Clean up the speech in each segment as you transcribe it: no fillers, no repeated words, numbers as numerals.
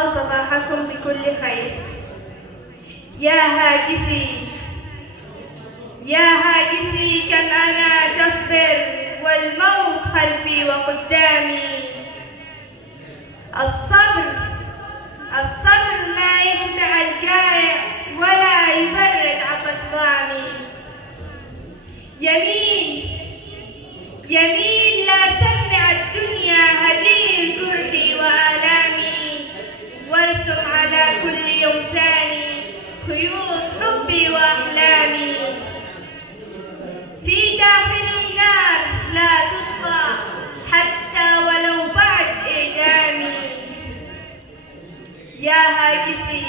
صباحكم بكل خير. يا هاجسي يا هاجسي كم أنا أصبر والموت خلفي وقدامي. الصبر ما يشبع الجائع ولا يبرد عطش ظامي. يمين لا سمع الدنيا هدير جرحي وآلامي، وارسم على كل يوم ثاني خيوط حبي وأحلامي. في داخلي نار لا تطفى حتى ولو بعد إعدامي. يا هاجسي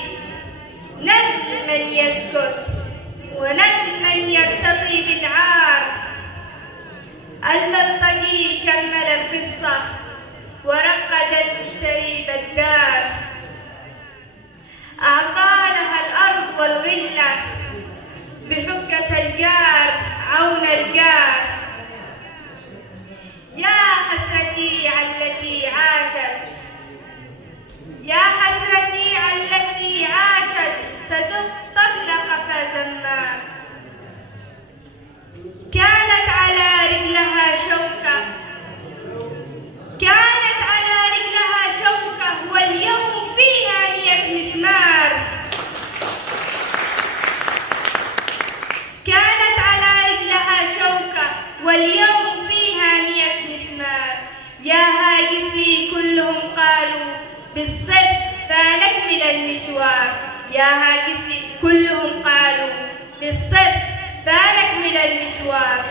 نذل من يسكت ونذل من يرتضي بالعار. البلطجي كمل القصة ورقد المشتري بالدار. أعطانها الأرض والغلة بحكة الجار عون الجار. يا حسرتي على التي عاشت تدق طبل قفا زمان. كانت على رجلها شوكة واليوم فيها 100 مسمار. كانت على رجلها شوكة واليوم فيها 100 مسمار. يا هاجسي كلهم قالوا بالصدق فنكمل المشوار. يا هاجسي كلهم قالوا بالصدق فنكمل المشوار.